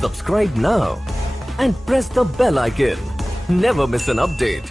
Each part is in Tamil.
Subscribe now and press the bell icon. Never miss an update.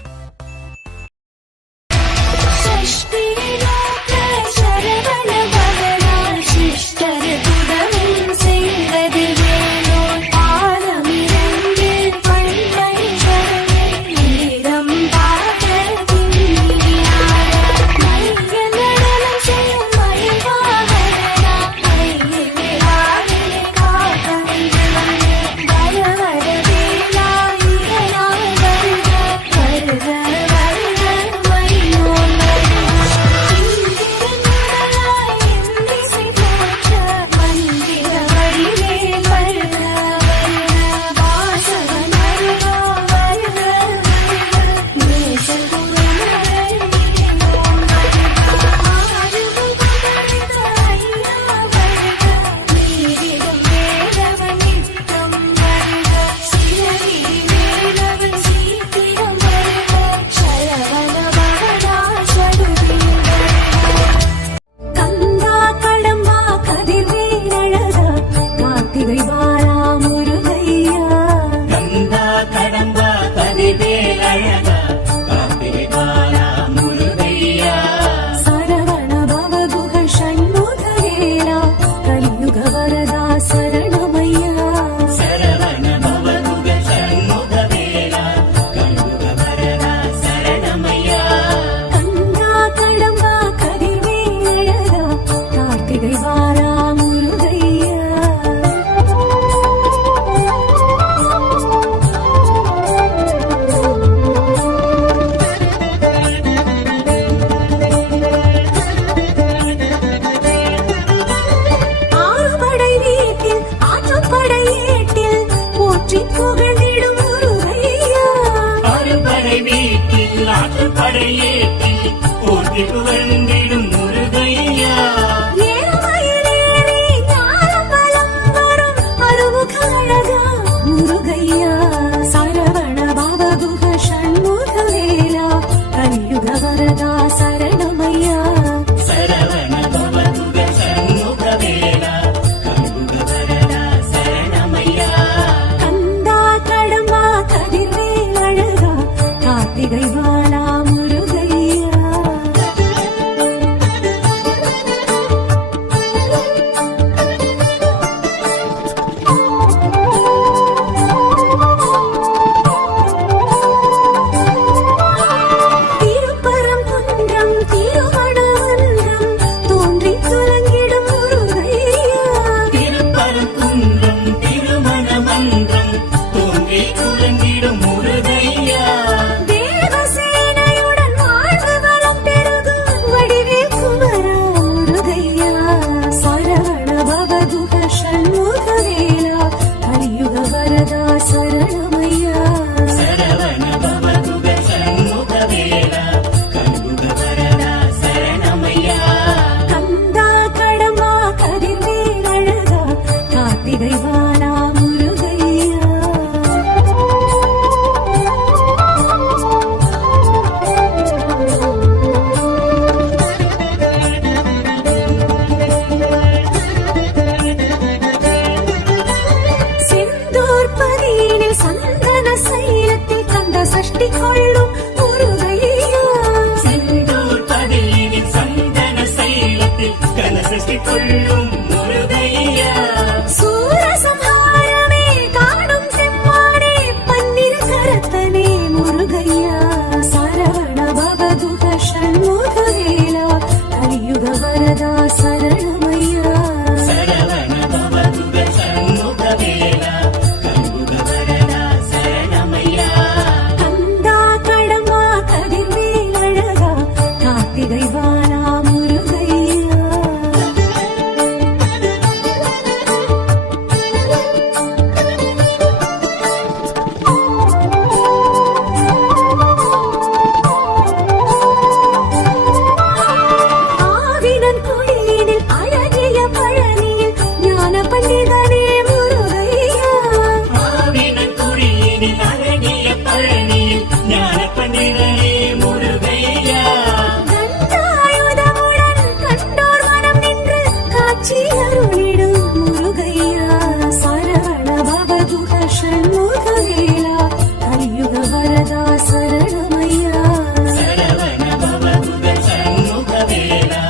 பவதுக ஷண்முகவேலா கலியுக வரதா சரணமையா சரவண பவதுக ஷண்முகவேலா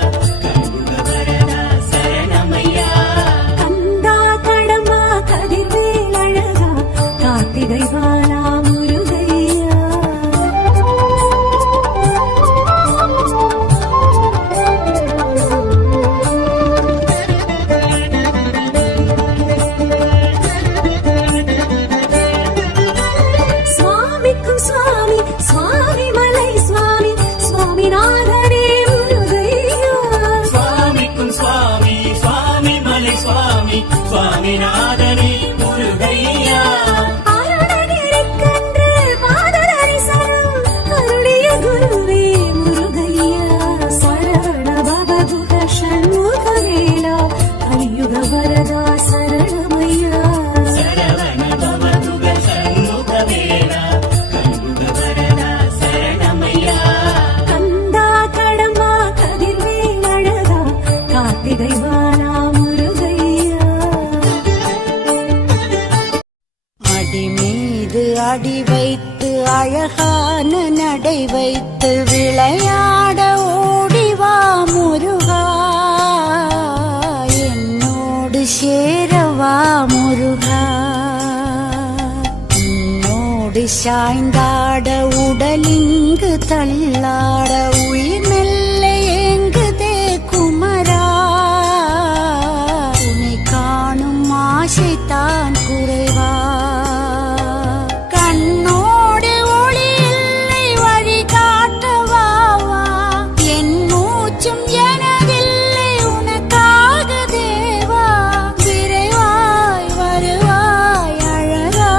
கலியுக வரதா சரணமையா கந்தா கடமா கதிர்வேல் அழகா கார்த்திகை வாலா முருகையா சுவாமிக்கும் சுவாமி சுவாமி மலை சுவாமி சுவாமிநாதனே முருகையா சுவாமிக்கும் சுவாமி சுவாமி மலை சுவாமி சுவாமிநாதனே முருகையா அருணகிரிக்கன்று பாத தரிசனம் அருளிய குருவே முருகையா சரவண பவதுக ஷண்முகவேலா கலியுக வரதா சரணமையா சரவண பவதுக ஷண்முகவேலா கலியுக வரதா சரணமையா கந்தா கடமா கதிர்வேல் அழகா கார்த்திகை வாலா முருகையா அடி மீது அடி வைத்து அழகான நடை வைத்து விளையாட ஓடிவா முருகா என்னோடு சேரவா முருகா உன்னோடு சாய்ந்தாட உடலிங்கு தள்ளாட உயிர் மெல்ல ஏங்குதே குமரா உன்னை காணும் ஆசைத்தான் குறைவா கண்ணோடு ஒளி இல்லை வழி காட்டவாவா என் மூச்சும் எனதில்லை உனக்காக தேவா விரைவாய் வருவாய் அழகா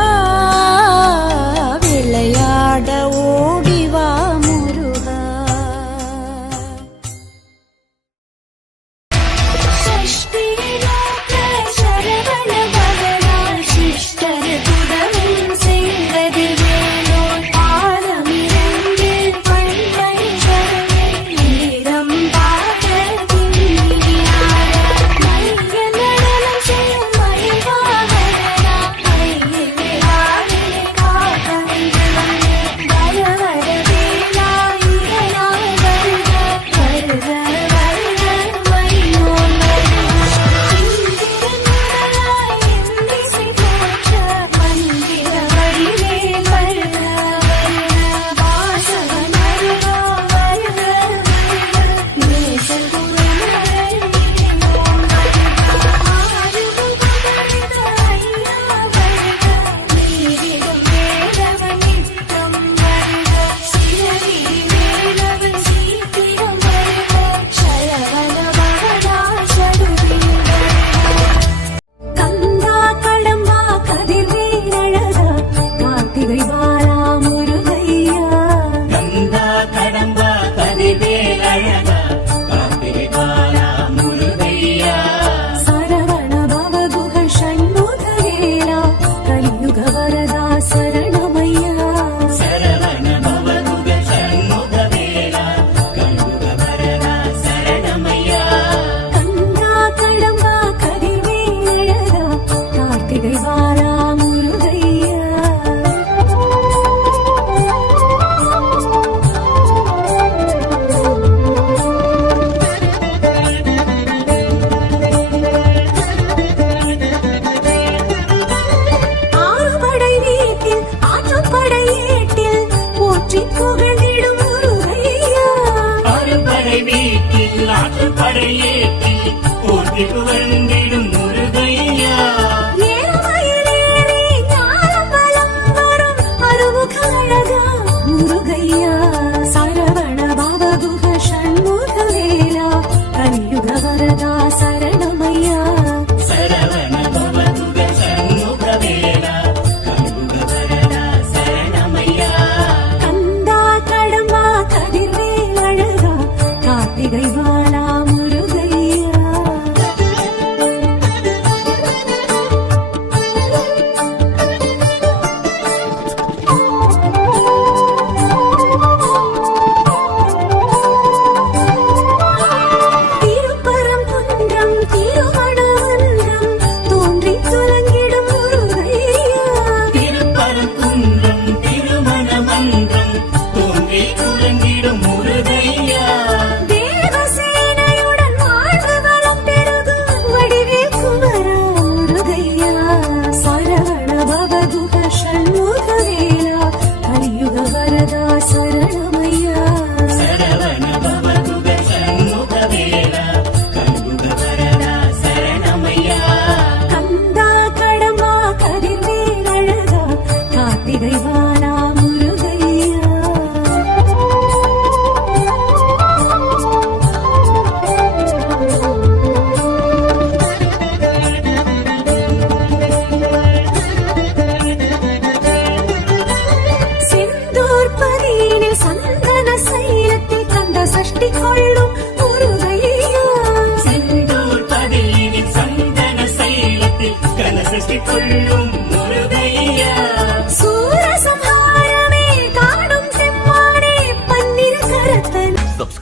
விளையாட ஓடிவா முருகா சரவண பவனா சிஷ்டர் குடமும் செய்வது வேலோர் பாதமிரண்டு பண்பை நீரம் பாட மைய நடனம் செய்யும் மயில்வாகனா மையிலாகே காத்தமிழ் வர வர வேலா இறையாய் வருக வருக வருக மையோன் கந்தா கடம்பா கதிர்வேல் அழகா கார்த்திகை வாலா முருகையா கந்தா கடம்பா கதிர்வேல் அழகா கார்த்திகை வாலா முருகையா சரவண பவதுக ஷண்முகவேலா கலியுக வரதா சரணமையா சரவண பவதுக ஷண்முகவேலா கலியுக வரதா சரணமையா கந்தா கடம்பா கதிர்வேல் அழகா கார்த்திகை வாலா முருகையா ஆறுபடை வீட்டில் ஆற்றுப்படை ஏட்டில் போற்றி புகழ்ந்திடும் முருகையா அறுபடை வீட்டில் ஆற்றுப்படையேற்றில் போற்றி புகழ்ந்திடும் முருகையா ஏழுமயிலேறி ஞானம் வலம் வரும் அருமுக அழகா முருகையா சரவண பவதுக ஷண்முகவேலா கலியுக வரதா சரணமையா சரவண பவதுக ஷண்முகவேலா கலியுக வரதா சரணமையா கந்தா கடம்பா கதிர்வேல் அழகா கார்த்திகை வாலா முருகையா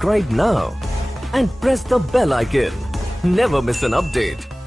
subscribe now and press the bell icon. Never miss an update.